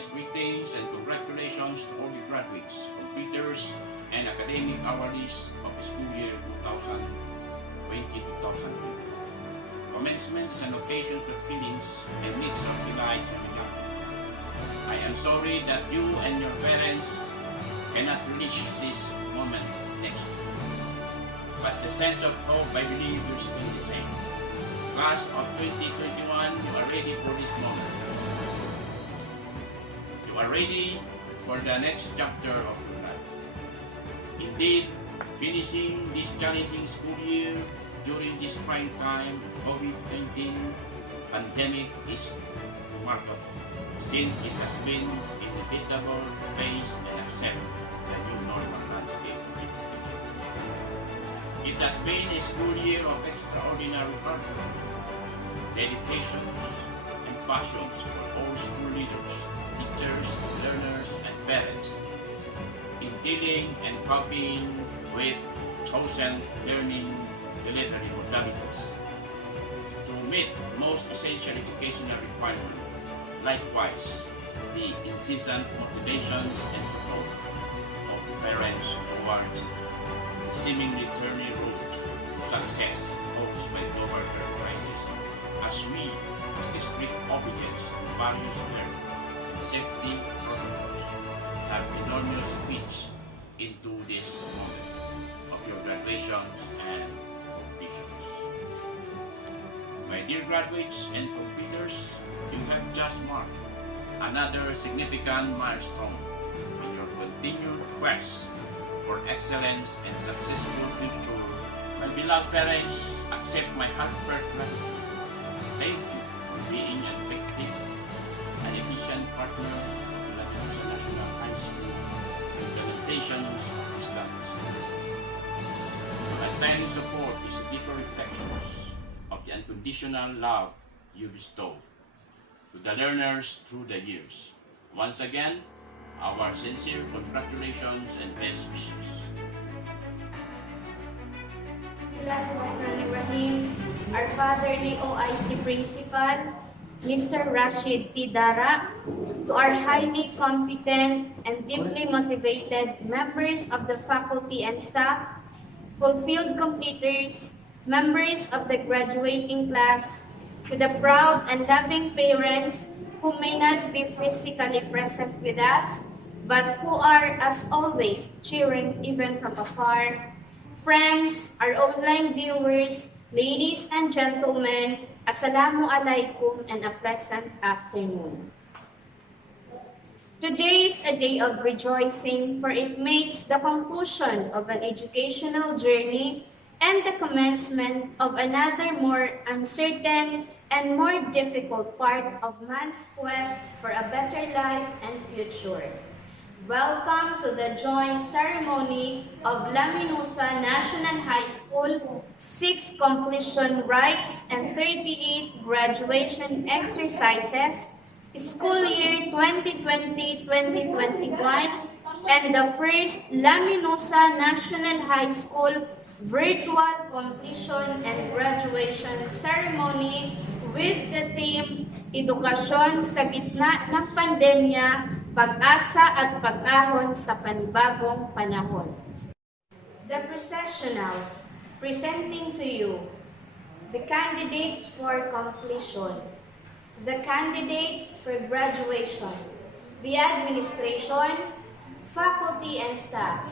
warmest greetings and congratulations to all the graduates, completers, and academic awardees of the school year 2020-2021. Commencement is an occasion for feelings and mix of delight and reality. I am sorry that you and your parents cannot relish this moment next year. But the sense of hope, I believe, is still the same. Class of 2021, you are ready for this moment. You are ready for the next chapter of your life. Indeed, finishing this challenging school year during this trying time of COVID-19 pandemic is remarkable, since it has been inevitable to face and accept the new normal landscape of education. It has been a school year of extraordinary hard work, dedication, and passions for all school leaders, teachers, learners, and parents in dealing and coping with chosen learning delivery modalities to meet most essential educational requirements. Likewise, the incessant motivations and support of the parents towards the seemingly thorny road to success caused by global health crisis, as we, as the strict obedience to values learned and safety protocols, have enormous reach into this moment of your graduations and completions. My dear graduates and completers, you have just marked another significant milestone in your continued quest for excellence and successful future. My beloved parents, accept my heartfelt gratitude. Thank you for being an effective and efficient partner of Laminusa National High School implementation of studies. My kind support is a deeper reflection of the unconditional love you bestow to the learners through the years. Once again, our sincere congratulations and best wishes. Bismillahirrahmanirrahim. Our fatherly OIC principal, Mr. Rashid T. Dara, to our highly competent and deeply motivated members of the faculty and staff, fulfilled completers, members of the graduating class, to the proud and loving parents who may not be physically present with us, but who are, as always, cheering even from afar. Friends, our online viewers, ladies and gentlemen, Assalamu alaikum and a pleasant afternoon. Today is a day of rejoicing, for it makes the conclusion of an educational journey and the commencement of another more uncertain and more difficult part of man's quest for a better life and future. Welcome to the joint ceremony of Laminusa National High School 6 completion rites and 38 graduation exercises, school year 2020-2021, and the first Laminusa National High School virtual completion and graduation ceremony with the theme Edukasyon sa Gitna ng Pandemya, Pag-asa at Pag-ahon sa Panibagong Panahon. The processionals presenting to you the candidates for completion, the candidates for graduation, the administration, faculty and staff.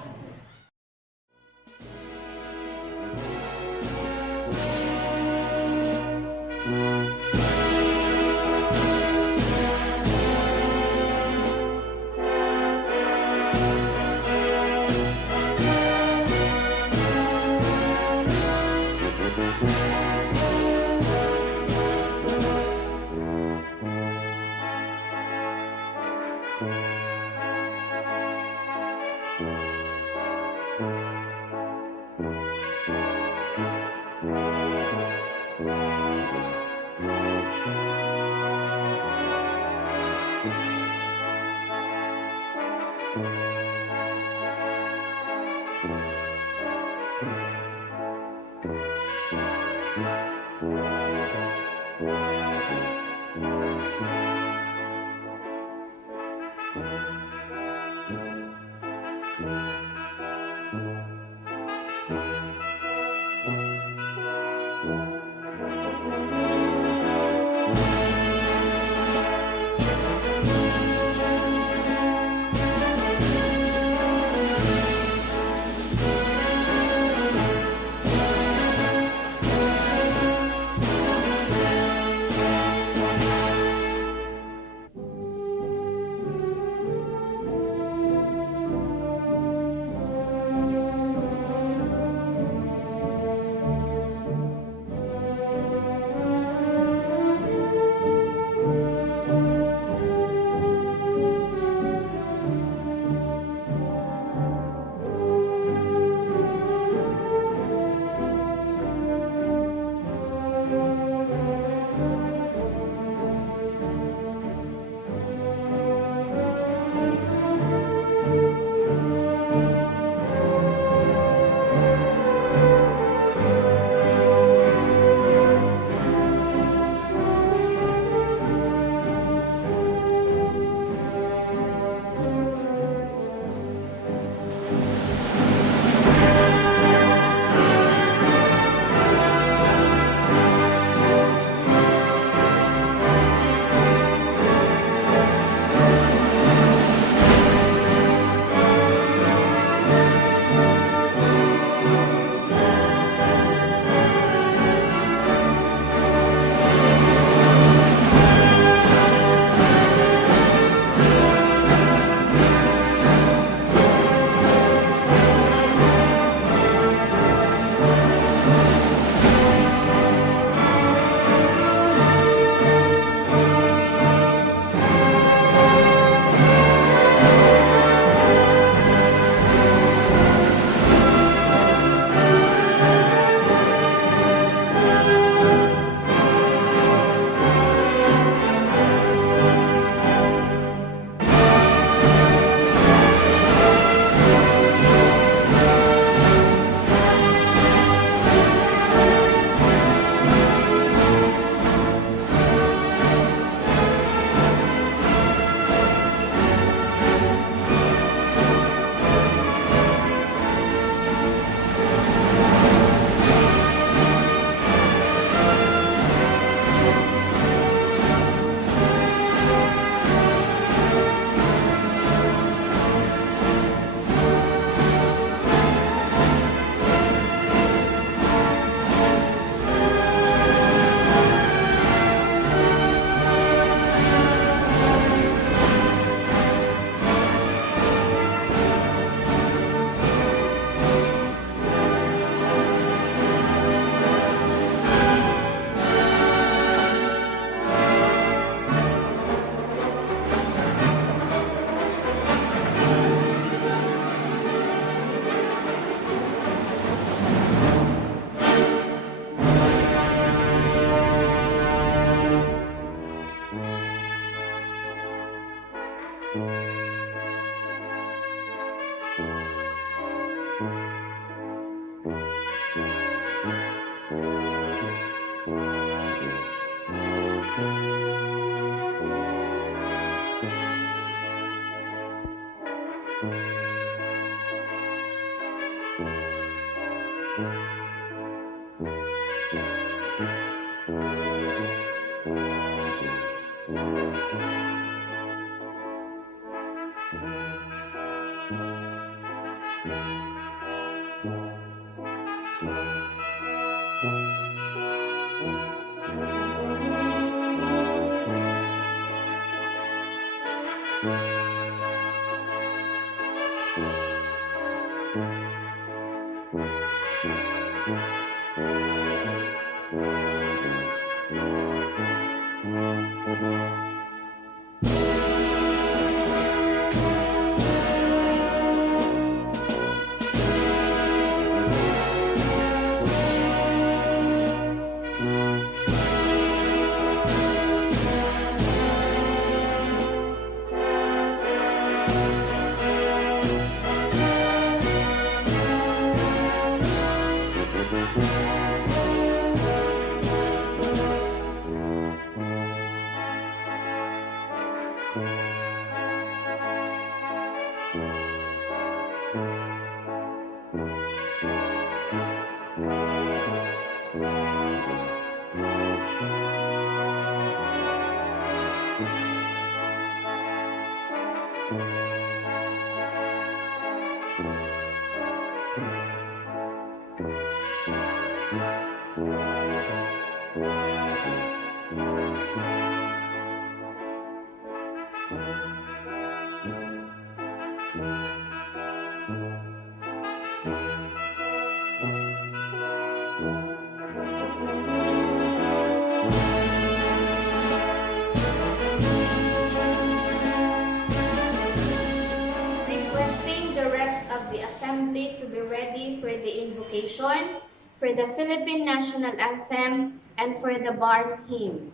Requesting the rest of the assembly to be ready for the invocation, for the Philippine National Anthem, and for the Barn Hymn.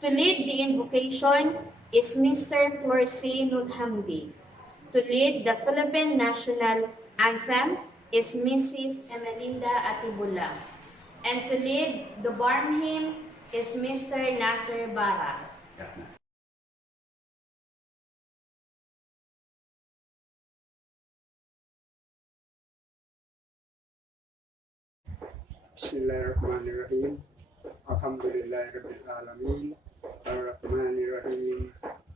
To lead the invocation is Mr. Florcy Nulhamdi. To lead the Philippine National Anthem is Mrs. Emelinda Atibula. And to lead the Barn Hymn is Mr. Nasser Bara. Bismillahirrahmanirrahim. Alhamdulillahirabbil alamin. Arrahmanirrahim.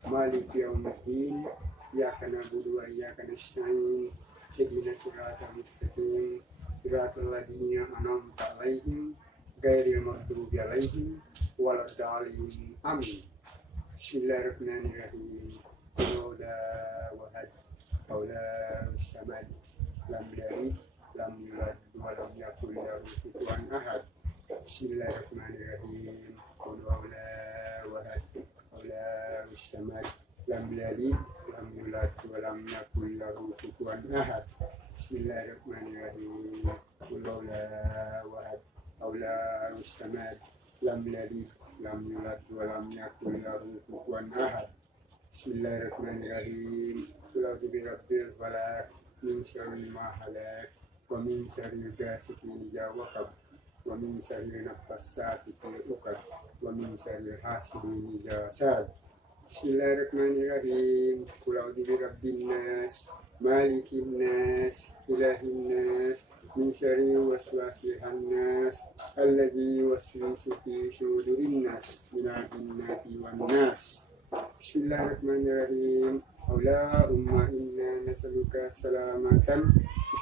Maliki yaumiddin. Iyyaka na'budu wa iyyaka nasta'in. Ihdinas siratal mustaqim. Siratal ladzina an'amta 'alaihim ghairil maghdubi 'alaihim waladdallin. Amin. Bismillahirrahmanirrahim. Qul wahad. Allahu samad. Lam yalid lam yulad wa lam yakul lahu kufuwan ahad. Bismillahirrahmanirrahim. Qul wahad. Allahu samad. Lam yalid lam yulad wa lam yakul lahu kufuwan ahad. Bismillahirrahmanirrahim. Qul wahad. Allahu samad. Lam yalid lam yulad wa lam yakul lahu kufuwan ahad. Bismillahirrahmanirrahim. Qul a'udzu birabbil falaq min syarri ma khalaq wa min syarri ghasiqin idza waqab wa min syarri naffasati fil 'uqad wa min syarri hasidin idza hasad. Bismillahirrahmanirrahim. Qul a'udzu birabbin nas malikin nas ilahin nas min syarri waswasil khannas alladzi yuwaswisu fi sudurin nas minal jinnati wan nas. Bismillahirrahmanirrahim. Allahumma inna nas'aluka salamatan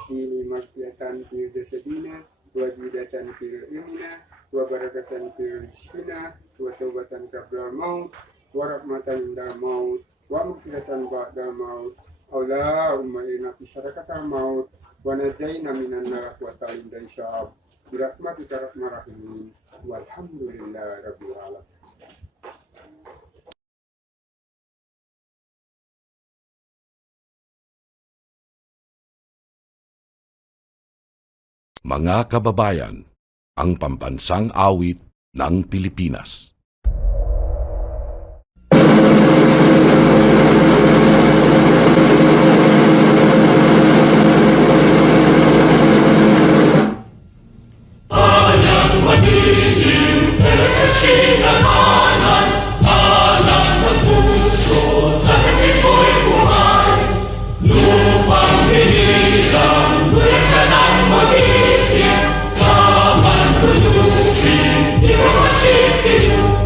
fid-dini maghfiratan fil jasadina wa zidatan fil ilmina wa barakatan fil rizqina wa taubatan qabla maut wa rahmatan indal maut wa maghfiratan ba'da maut. Allahumma inna fi sarakatal maut wa najayna minan nar wa ta'in dari sya'ab bi rahmatika arhamar rahimin walhamdulillahi rabbil alamin. Mga kababayan, ang pambansang awit ng Pilipinas. Sa man tunubin, di mo masisiyo.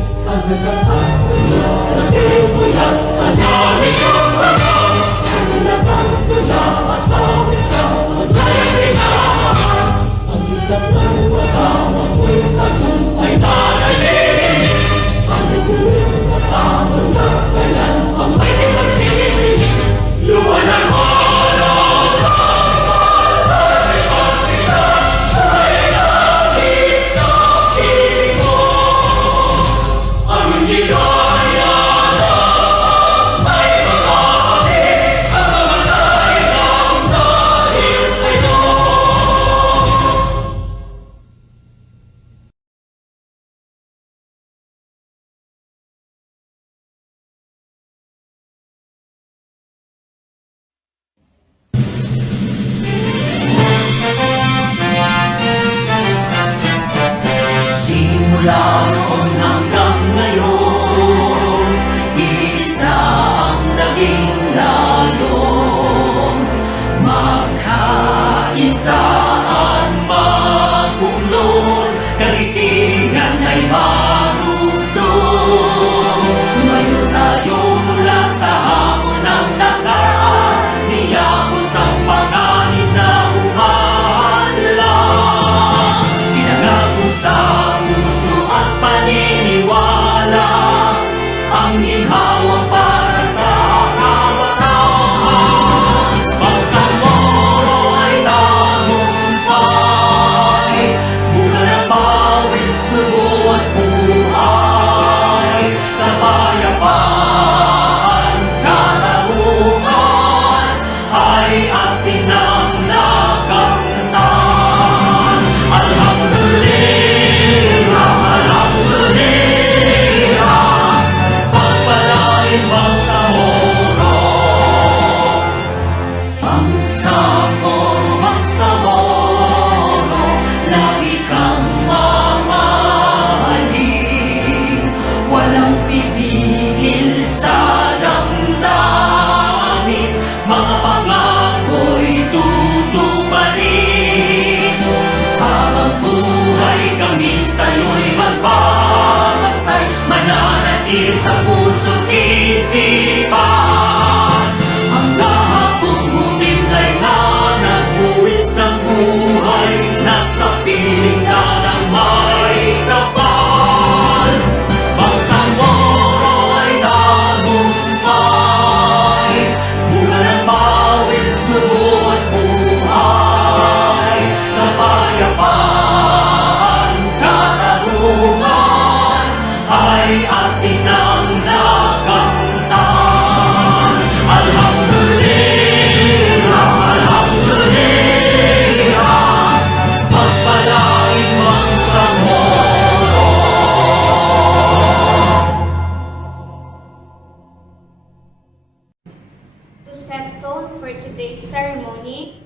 To set tone for today's ceremony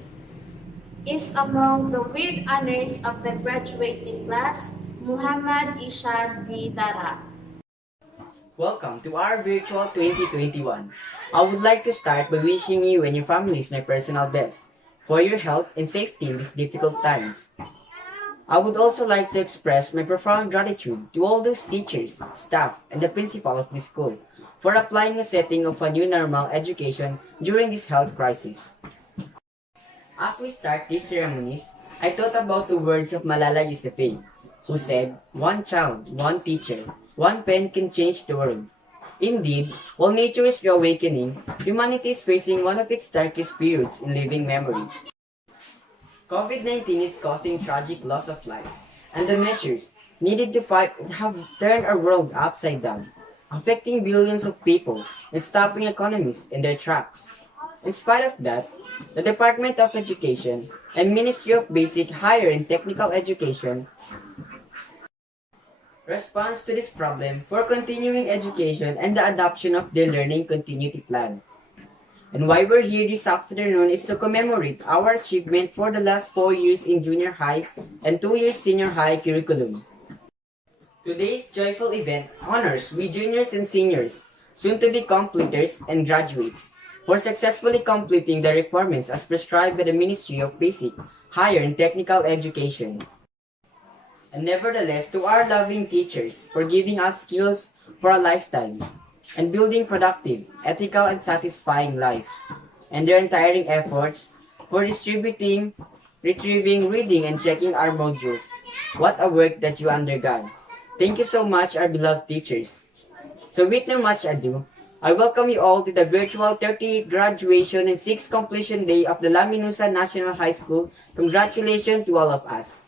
is among the with honors of the graduating class, Muhammad Ishad Bidara. Welcome to our virtual 2021. I would like to start by wishing you and your families my personal best for your health and safety in these difficult times. I would also like to express my profound gratitude to all those teachers, staff, and the principal of this school for applying a setting of a new normal education during this health crisis. As we start these ceremonies, I thought about the words of Malala Yousafzai, who said, "One child, one teacher, one pen can change the world." Indeed, while nature is reawakening, humanity is facing one of its darkest periods in living memory. COVID-19 is causing tragic loss of life, and the measures needed to fight it have turned our world upside down, affecting billions of people and stopping economies in their tracks. In spite of that, the Department of Education and Ministry of Basic, Higher and Technical Education responds to this problem for continuing education and the adoption of their learning continuity plan. And why we're here this afternoon is to commemorate our achievement for the last 4 years in junior high and 2 years senior high curriculum. Today's joyful event honors we juniors and seniors, soon to be completers and graduates, for successfully completing the requirements as prescribed by the Ministry of Basic, Higher and Technical Education. And nevertheless, to our loving teachers for giving us skills for a lifetime and building productive, ethical, and satisfying life, and their untiring efforts for distributing, retrieving, reading, and checking our modules. What a work that you undergone. Thank you so much, our beloved teachers. So with no much ado, I welcome you all to the virtual 38th graduation and 6th completion day of the Laminusa National High School. Congratulations to all of us.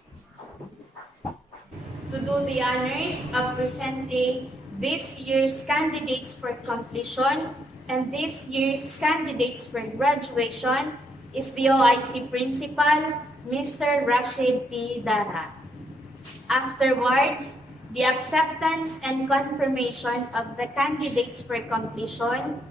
To do the honors of presenting this year's candidates for completion and this year's candidates for graduation is the OIC Principal, Mr. Rashid T. Dara. Afterwards, the acceptance and confirmation of the candidates for completion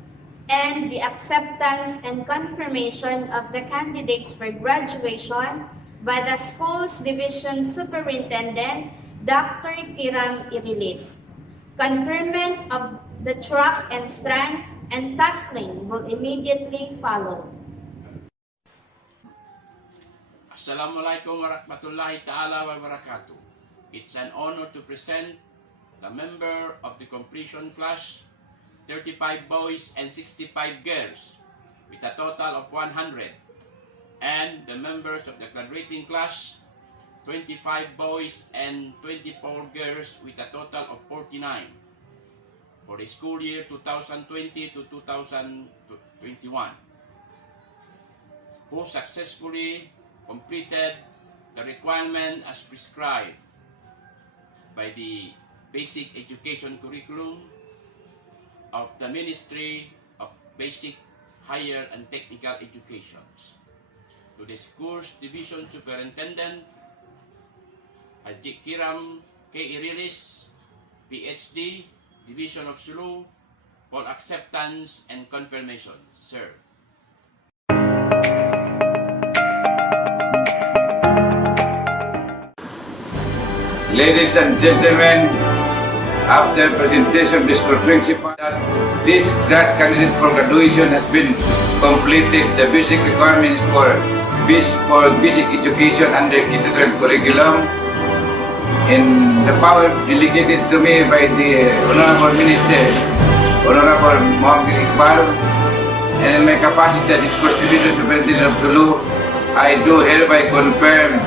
and the acceptance and confirmation of the candidates for graduation by the school's division superintendent, Dr. Kiram Irilis. Conferment of the track and strength and tasking will immediately follow. Assalamualaikum warahmatullahi ta'ala wa barakatuh. It's an honor to present the member of the completion class, 35 boys and 65 girls, with a total of 100, and the members of the graduating class, 25 boys and 24 girls with a total of 49 for the school year 2020 to 2021, who successfully completed the requirement as prescribed by the Basic Education Curriculum of the Ministry of Basic, Higher and Technical Education. To the school's division superintendent, Haji Kiram K. Irilis, PhD, Division of Sulu, for acceptance and confirmation. Sir. Ladies and gentlemen, after presentation of the school principal that this grad candidate for graduation has been completed the basic requirements for basic education under K-12 curriculum, and the power delegated to me by the Honorable Minister, Honorable Muhammad Iqbal, and in my capacity as School Division Superintendent of Sulu, I do hereby confirm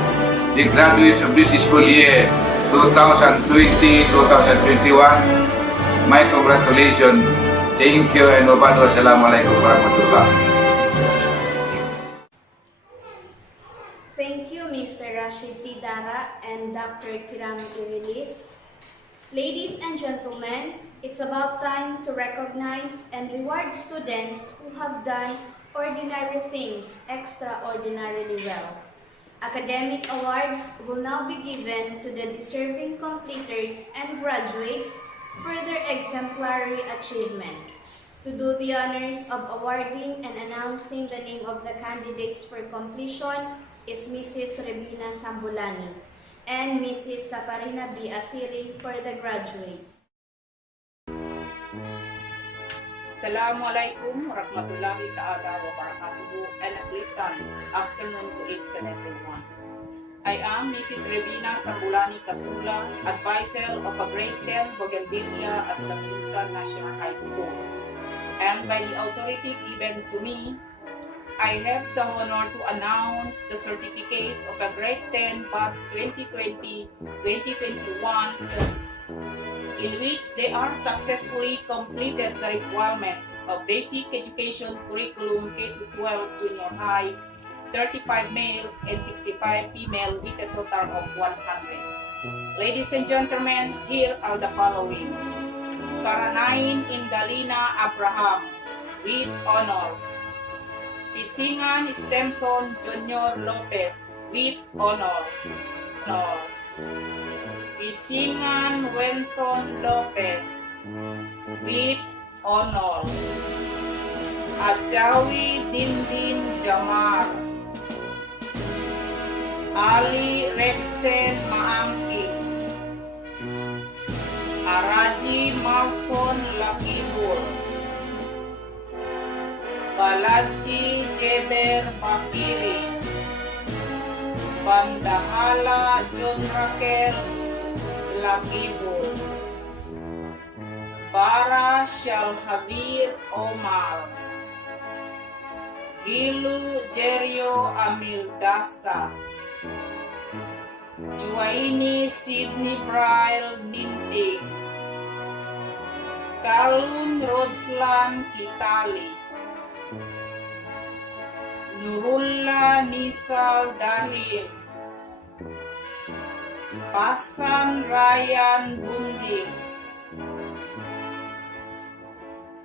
the graduates of this school year 2020-2021. My congratulations. Thank you and wabarakatuh. Warahmatullahi. Thank you, Mr. Rashid Tidara and Dr. Kiram Irilis. Ladies and gentlemen, it's about time to recognize and reward students who have done ordinary things extraordinarily well. Academic awards will now be given to the deserving completers and graduates for their exemplary achievement. To do the honors of awarding and announcing the name of the candidates for completion is Mrs. Rebina Sambulani and Mrs. Safarina B. Asiri for the graduates. Assalamualaikum warahmatullahi ta'ala wabarakatuh and a pleasant afternoon to each and everyone. I am Mrs. Rebina Sambulani Kasula, advisor of a grade 10 Bougainvillea at Laminusa National High School. And by the authority given to me, I have the honor to announce the certificate of a grade 10 batch 2020-2021 in which they are successfully completed the requirements of basic education curriculum K-12 junior high, 35 males and 65 female with a total of 100. Ladies and gentlemen, here are the following. Karanain Indalina Abraham with honors. Pisingan Stemson Junior Lopez with honors. Pisingan Wenson Lopez with honors. Ajawi Dindin Jamar. Ali Rexen Maangking. Araji Marson Lakibur. Balaji Jeber Bakiri. Bandahala John Raquel Lakibur. Bara Shalhabir Omar. Gilu Jerio Amildasa. Juaini Sidney Braille Ninting. Kalun Rodslan Kitali. Nurullah Nisal Dahil. Pasan Ryan Bunding.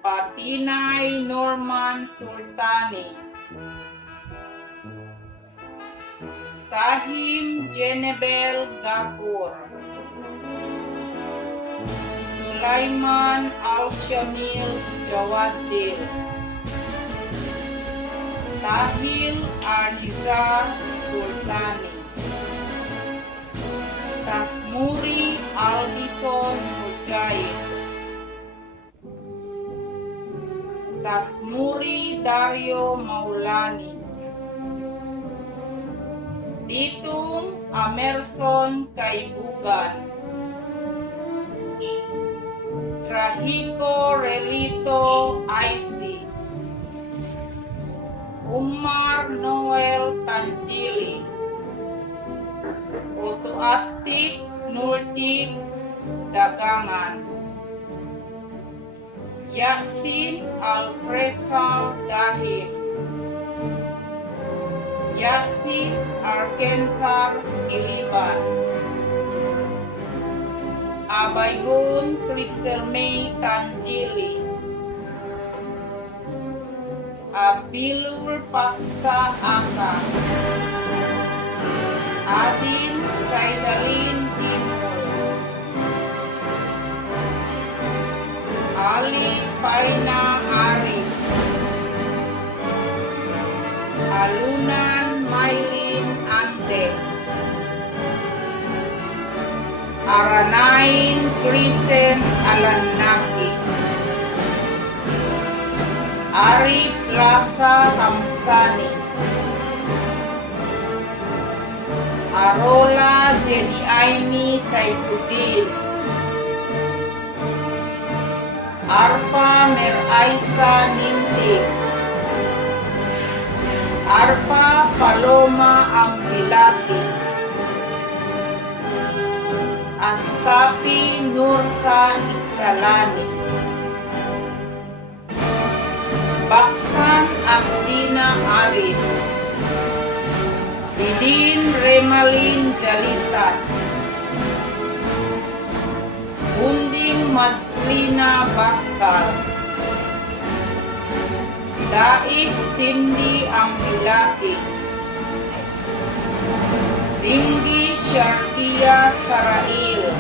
Patinay Norman Sultani. Sahim Jenebel Gapur. Sulaiman Al-Shamil Jawadil. Tahil Arniza Sultani. Tasmuri Albison Mujahid. Tasmuri Dario Maulani. Ditung Amerson Kaibugan. Trahiko Relito Aisi. Umar Noel Tanjili. Utu Atik Nurtik Dagangan. Yasin Alpresal Dahir. Yasin Arkensar Iliban. Abayhun Crystal May Tanjili. Abilur Paksa Aka. Adin Saidalin Jinmo. Ali Paina Arif. Alunan Mailin Ante. Aranain Krisen Alanaki. Ari Plaza Hamsani. Arola Jenny Aimi Saifuddin. Arpa Mer Aisa Ninti. Arpa Paloma Ambilaki. Astapi Nursa Istalani. Baksan Asdina Arif. Bidin Remalin Jalisan. Bunding Matslina Bakkal. Dais Cindy Ambilati. Ringgi Sharkia Sarail.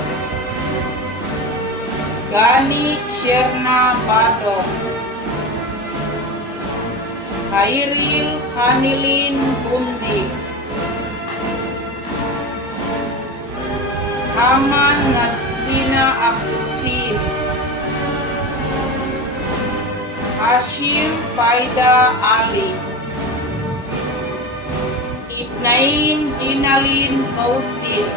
Gani Sherna Badong. Hairil Hanilin Bundi, Haman Nadswina Abdulsin, Hashim Faida Ali, Ibnain Dinalin Mautin,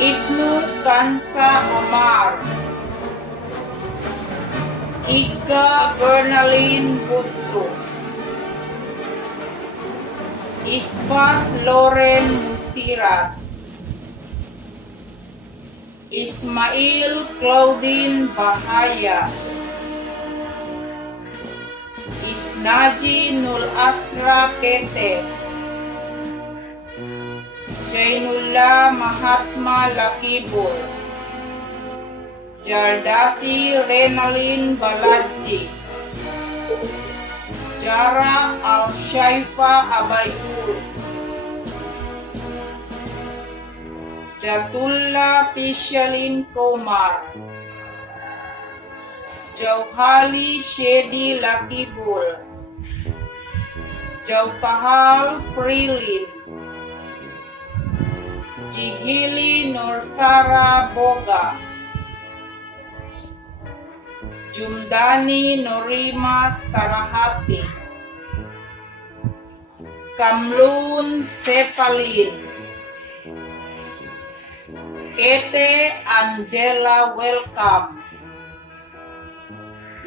Ibnu Kansa Omar, Ika Bernalin Butto, Isbat Loren Musirat, Ismail Claudine Bahaya, Isnaji Nul Asra Kete, Jainullah Mahatma Lakibul, Jardati Renalin Balaji, Jara Al-Shaifa Abayur, Jatullah Pishalin Komar, Jauhali Shedi Lakibul, Jaukahal Prilin, Jihili Nursara Boga, Jumdani Norima Sarahati, Kamlun Sepalin, Kete Angela Welcome,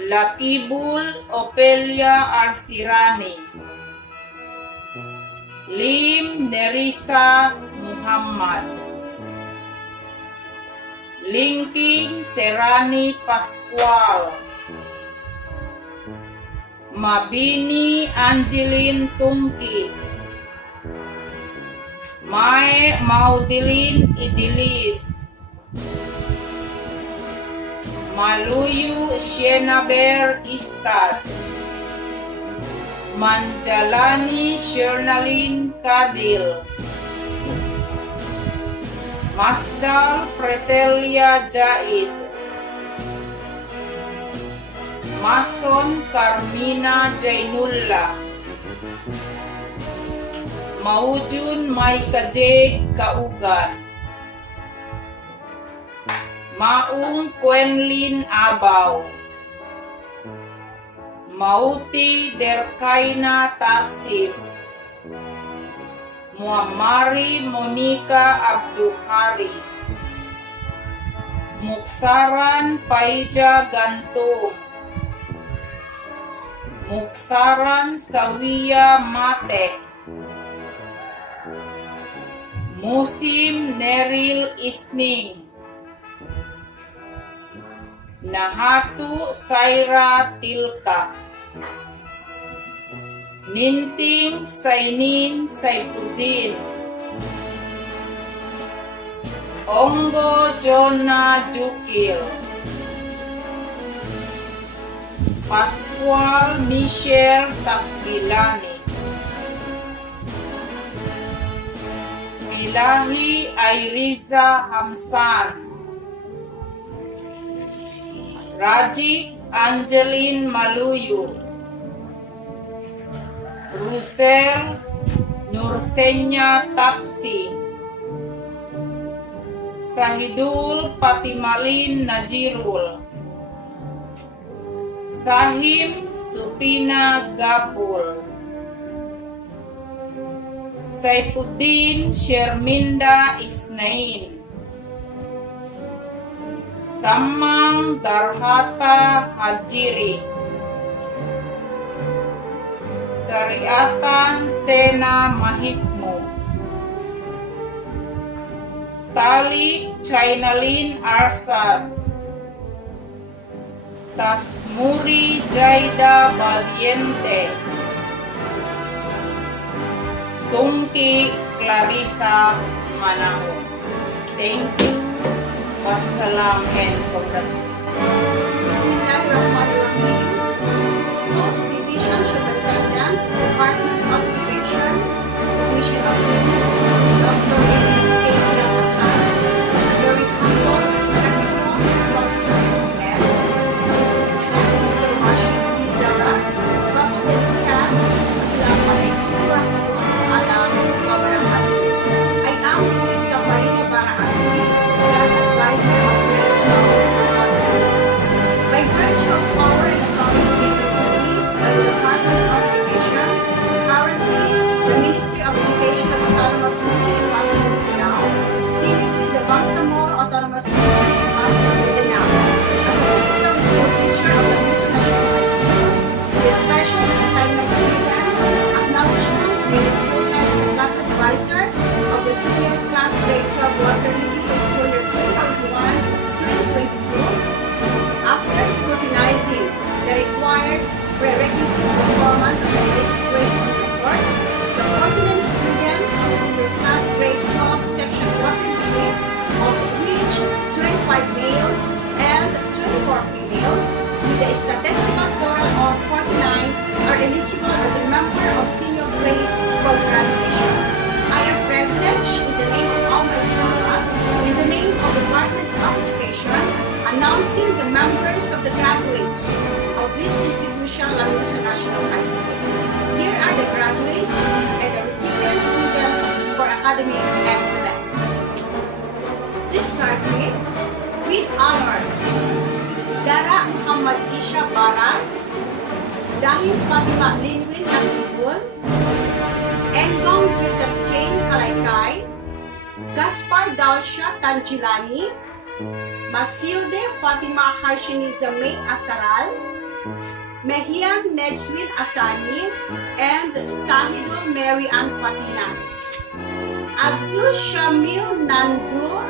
Lakibul Opelia Arsirani, Lim Nerisa Muhammad, Linking Serani Pascual, Mabini Angelin Tungki, Mae Maudilin Idilis, Maluyu Shenaber Istad, Manjalani Shernalin Kadil, Masdal Pretelia Jaid, Mason Carmina Jainullah, Maujun Maikajeg Kaugan, Maung Quenlin Abaw, Mauti Derkaina Tasim, Muammari Monica Abduhari, Muksaran Paija Gantung, Muksaran Sawiya Mate, Musim Neril Isning, Nahatu Saira Tilka, Ninting Sainin Saifuddin, Ongo Jona Jukil, Pascual Michel Takbilani, Bilahi Airiza Hamsan, Raji Angelin Maluyu, Rusel Nursenya Tapsi, Sahidul Patimalin Najirul, Sahim Supina Gapul, Saifuddin Sherminda Isnain, Samang Darhata Hajiri, Sariatan Sena Mahikmu, Tali Chainalin Arsad, Tasmuri Jaida Valiente, Tungki Clarissa Manahon. Thank you. Wassalam and congratulations. Bismillahirrahmanirrahim. Schools Division Superintendent, Department of Education, Commission of School, Dr. Amos K. Advance, Very Humble, Respectable, Dr. S. Mr. Rashid D. Dara, Faculty is full-time as a class advisor of the senior class grade 12 water review school year 2021-2022. After scrutinizing the required prerequisite performances and basic grades reports, the 49 students of senior class grade 12 section water review, of which 25 males and 24 females, with a statistical total of 49, are eligible as a member of senior grade for graduation. I am privileged in the name of Almighty God, in the name of the Department of Education, announcing the members of the graduates of this institution, Laminusa National High School. Here are the graduates and the recipient students for academic excellence. This starting with honors. Dara Muhammad Isha Bara, Dahil Fatima Linwin Atibul, Engong Joseph Jane Kalaykay, Gaspar Dalsha Tanjilani, Masilde Fatima Harshiniza May Asaral, Mehiam Nedzwin Asani, and Sahidul Mary Ann Patina. Abdul Shamil Nandu,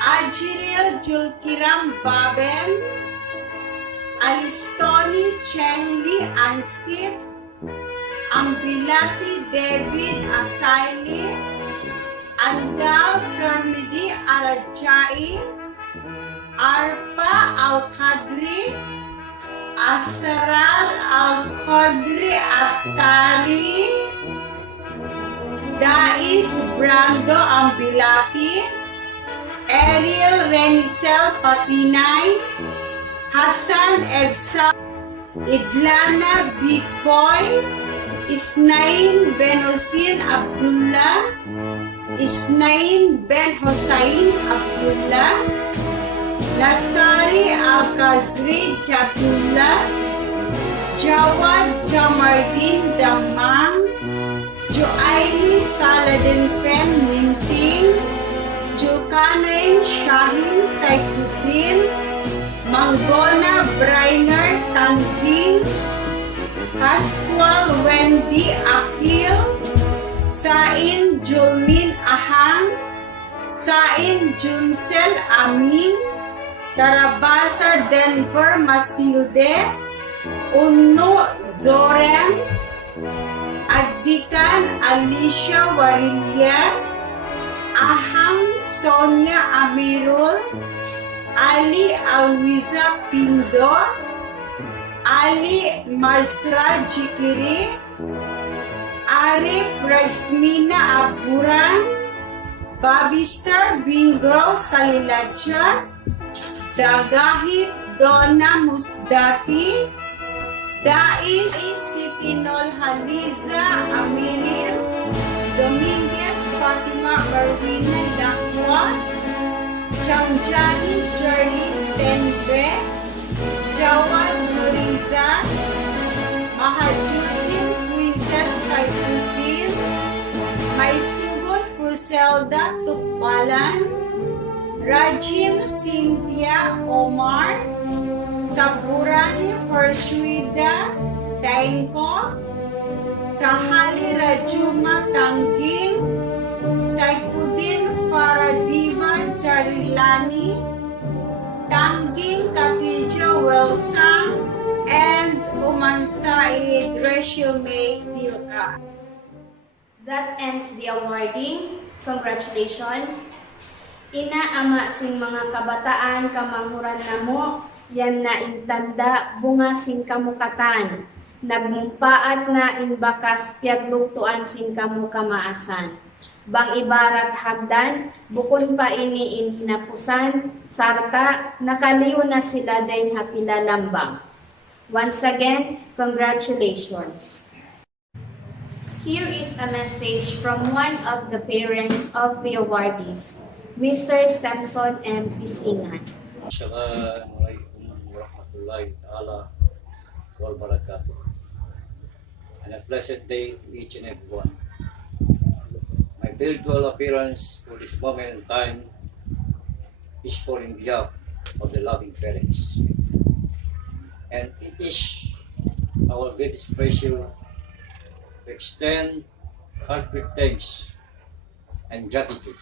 Ajiril Julkiram Baben, Alistoni Chengli Ansip, Ambilati David Asaili, Andal Termidi Arajai, Arpa Al-Qadri, Asral Al-Qadri Atari, Dais Brando Ambilati, Ariel Renisel Patinay, Hassan Ebsa, Idlana Big Boy, Isnain Benosin Abdullah, Isnain Ben Hossain Abdullah, Nasari Al-Kazri Jatullah, Jawad Jamardin Damang, Joaili Saladin Pen Minting, Julkanain Shahin Saifuddin, Mangona Brainer Tangding, Pascual Wendy Akil, Sain Julmin Ahang, Sain Junsel Amin, Tarabasa Denver Masilde, Uno Zoren, Agdikan Alicia Warilla, Ahang Sonia Amirul, Ali Alwiza Pindo, Ali Masra Jikiri, Arif Rasmina Aburan, Babistar Bingo Salilacha, Dagahit Donna Musdati, Dais Sipinol Haliza Amirin, Dominguez Fatima Marwina Lakwa, Changjani Jerlin Tenbe, Jawad Nuriza, Mahajutin Princess Saifuddin, Maisugol Cruzelda Tukbalan, Rajim Cynthia Omar, Saburan Fersuida Tainko, Sahali Rajuma Tangging, Saifuddin Faradiva Charilani, Tangging Katija Welsang, and Umansaid Resume Pilka. That ends the awarding. Congratulations. Ina ama sing mga kabataan kamanghuran namo, yan na intanda bunga sing kamukatan. Nagmumpaat na inbakas piaglugtuan sing kamu kamaasan. Bang ibarat hagdan, bukon pa ini inhinapusan, sarta nakaliw na sila din hapila lambang. Once again, congratulations. Here is a message from one of the parents of the awardees, Mr. Stemson M. Pisingan. Assalamualaikum warahmatullahi ta'ala wabarakatuh. And a pleasant day to each and every one. My virtual appearance for this moment in time is for in behalf of the loving parents. And it is our greatest pleasure to extend heartfelt thanks and gratitude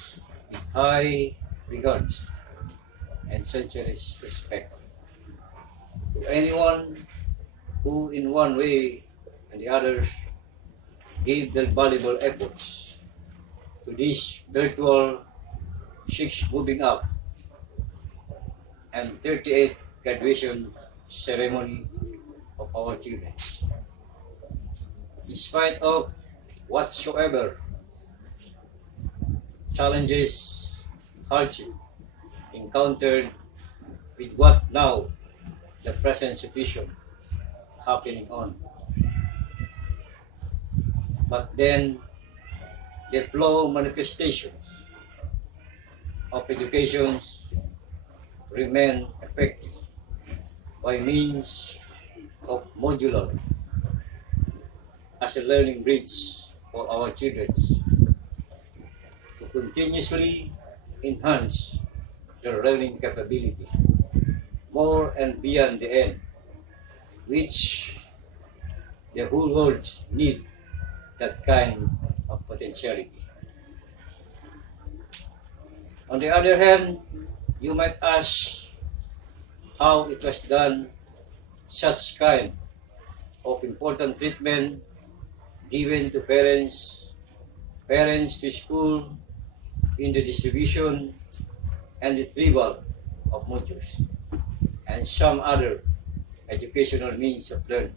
with high regards and sincerest respect to anyone who in one way and the other gave their valuable efforts to this virtual 6 moving up and 38 graduation ceremony of our children. In spite of whatsoever challenges, hardship encountered with what now the present situation happening on. But then the flow manifestations of education remain effective by means of modular as a learning bridge for our children to continuously enhance their learning capability more and beyond the end, which the whole world need that kind of potentiality. On the other hand, you might ask how it was done, such kind of important treatment given to parents to school in the distribution and retrieval of modules and some other educational means of learning,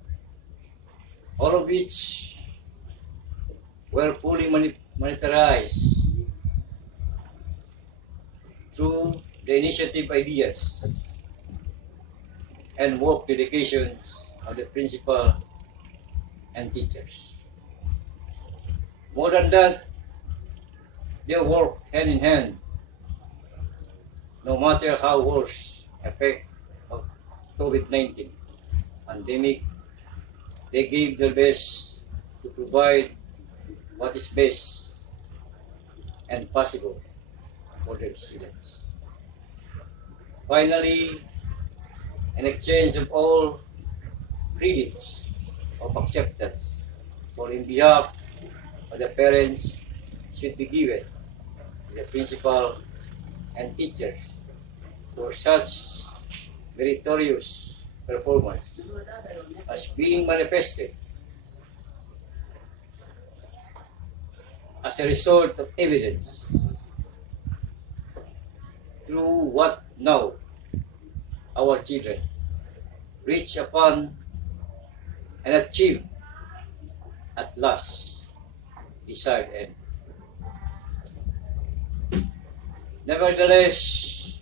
all of which were fully monetized through the initiative ideas and work dedications of the principal and teachers. More than that, they work hand in hand, no matter how worse effect of COVID-19 pandemic, they gave their best to provide what is best and possible for their students. Finally, an exchange of all credits of acceptance for in behalf of the parents should be given to the principal and teachers for such meritorious performance as being manifested as a result of evidence through what now our children reach upon and achieve at last desired end. Nevertheless,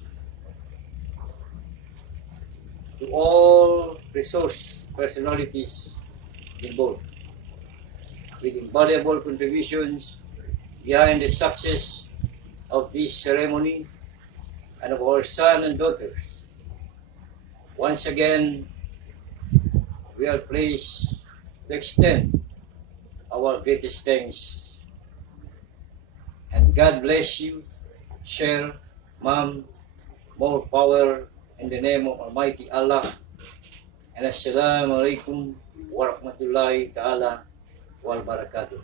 to all resource personalities involved with invaluable contributions behind the success of this ceremony and of our sons and daughters, once again, we are pleased to extend our greatest thanks. And God bless you, share, Ma'am, more power in the name of Almighty Allah. And Assalamu alaikum wa rahmatullahi ta'ala wal barakatuh.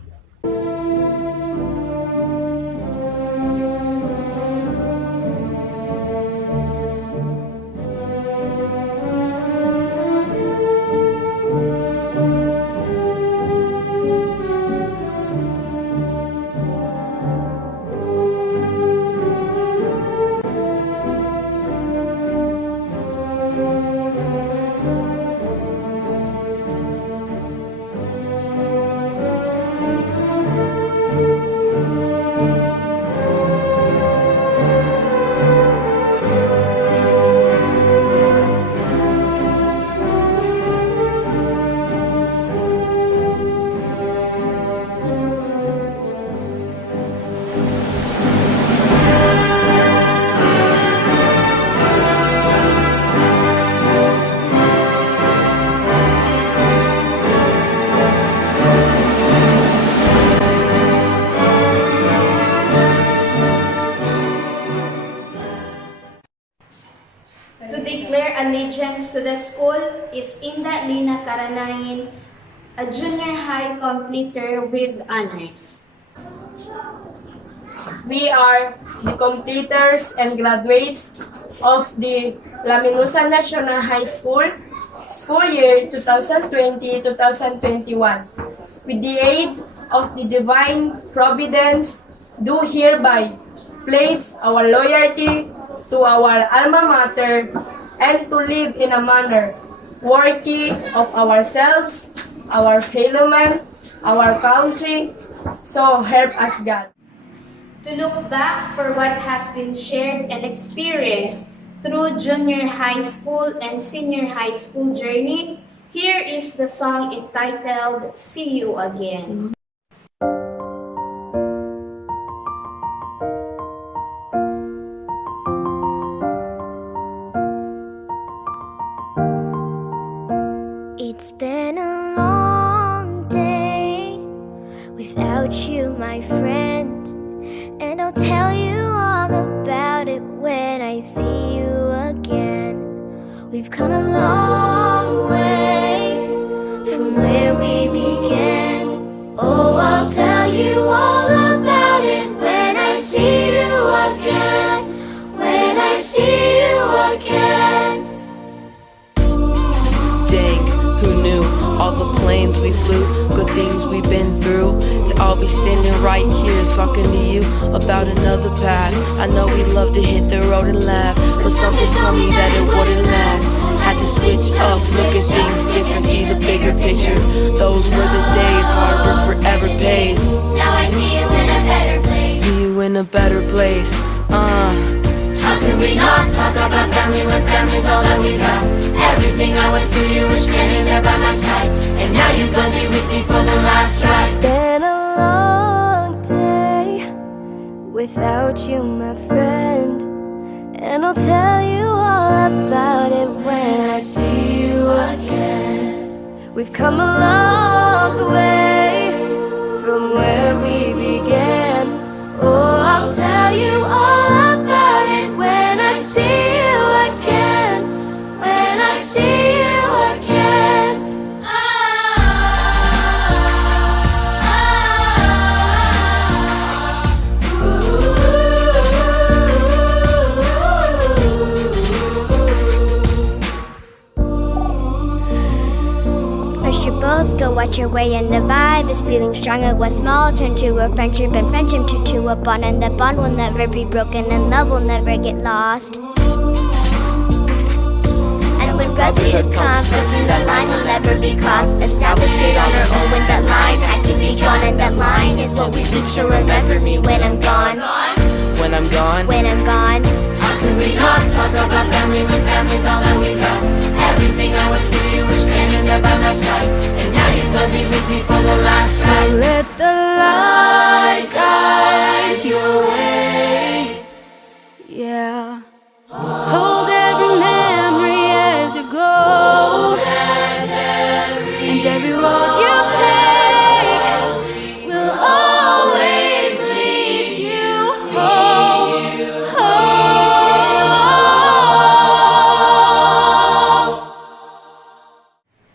To declare allegiance to the school is Inda Lina Karanain, a junior high completer with honors. We are the completers and graduates of the Laminusa National High School, school year 2020-2021. With the aid of the divine providence, do hereby pledge our loyalty to our alma mater and to live in a manner worthy of ourselves, our fellow men, our country, so help us God. To look back for what has been shared and experienced through junior high school and senior high school journey, here is the song entitled See You Again. It's been a long day without you, my friend, and I'll tell you all about it when I see you again. We've come a long way from where we began. Oh, I'll tell you all about it when I see you again. When I see you again. Dang, who knew? All the planes we flew, good things we've been through, that I'll be standing right here talking to you about another path. I know we'd love to hit the road and laugh, but something told me that it wouldn't last. Had to switch up, look at things different, see the bigger picture. Those were the days, hard work forever pays. Now I see you in a better place. See you in a better place. How could we not talk about family when family's all that we got? Everything I went through, you were standing there by my side, and now you're gonna be with me for the last ride. It's been a long day without you, my friend, and I'll tell you all about it when I see you again. We've come a long way from where we began. Oh, I'll tell you all about it when I see you again. When I see you again. First you both go out your way and the vibe is feeling stronger. What's small turn to a friendship and friendship turn to a bond, and the bond will never be broken and love will never get lost. And when brotherhood comes, crossing the line will never be crossed. Established it on our own when that line had to be drawn, and that line is what we reach. So remember me when I'm gone. When I'm gone, When I'm gone. How could we not talk about family when family's all that we got? Everything I went through, you were standing there by my side, and now you're gonna be with me for the last time. So let the light guide your way. Yeah. Hold every memory as you go, and every road you take will always lead you home.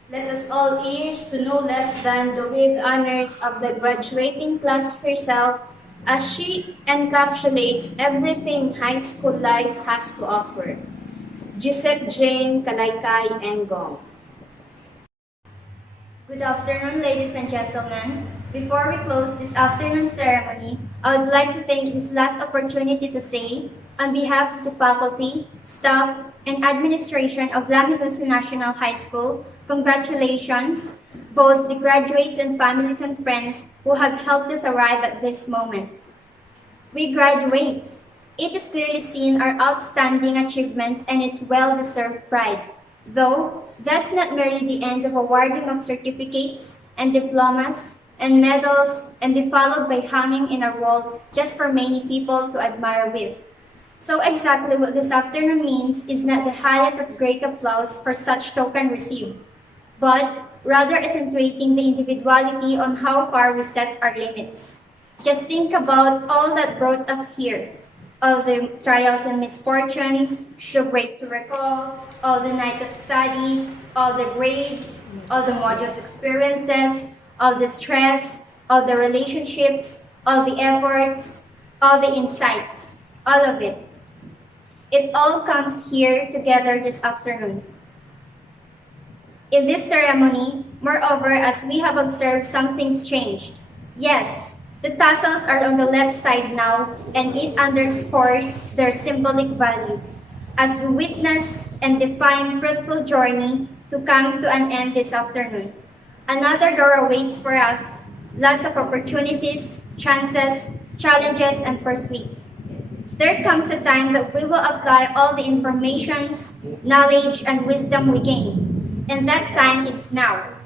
Let us all ears to no less than the with honors of the graduating class herself, as she encapsulates everything high school life has to offer. Gisette Jane Kalaykay Engong. Good afternoon, ladies and gentlemen. Before we close this afternoon ceremony, I would like to take this last opportunity to say, on behalf of the faculty, staff, and administration of Laminusa National High School, congratulations, both the graduates and families and friends who have helped us arrive at this moment. We graduates. It is clearly seen our outstanding achievements and its well-deserved pride. Though, that's not merely the end of awarding of certificates and diplomas and medals and be followed by hanging in a wall just for many people to admire with. So exactly what this afternoon means is not the highlight of great applause for such token received, but rather accentuating the individuality on how far we set our limits. Just think about all that brought us here. all the trials and misfortunes, so great to recall, all the night of study, all the grades, all the modules experiences, all the stress, all the relationships, all the efforts, all the insights, all of it. It all comes here together this afternoon. In this ceremony, moreover, as we have observed, something's changed. Yes, the tassels are on the left side now, and it underscores their symbolic value as we witness and define fruitful journey to come to an end this afternoon. Another door awaits for us, lots of opportunities, chances, challenges, and pursuits. There comes a time that we will apply all the informations, knowledge, and wisdom we gain, and that time is now.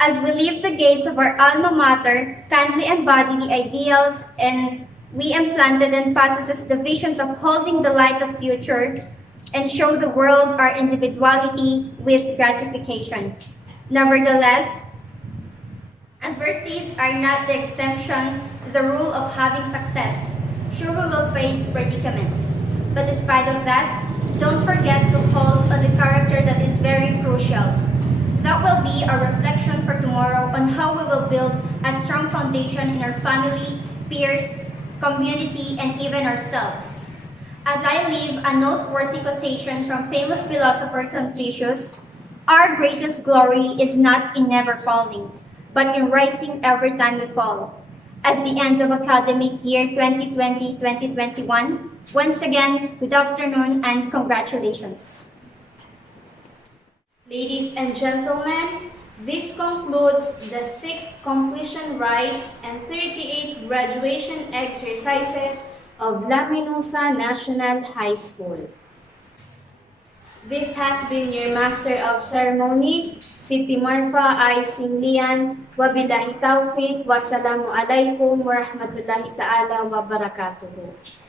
As we leave the gates of our alma mater, kindly embody the ideals and we implanted and possesses the visions of holding the light of future and show the world our individuality with gratification. Nevertheless, adversities are not the exception to the rule of having success. Sure, we will face predicaments, but despite of that, don't forget to hold on the character that is very crucial. That will be a reflection for tomorrow on how we will build a strong foundation in our family, peers, community, and even ourselves. As I leave a noteworthy quotation from famous philosopher Confucius, our greatest glory is not in never falling, but in rising every time we fall. As the end of academic year 2020-2021, once again, good afternoon and congratulations. Ladies and gentlemen, this concludes the 6th completion rites and 38 graduation exercises of Laminusa National High School. This has been your Master of Ceremony, Siti Marfa I. Singlian, wabillahi taufiq, wassalamu alaikum warahmatullahi ta'ala wabarakatuh.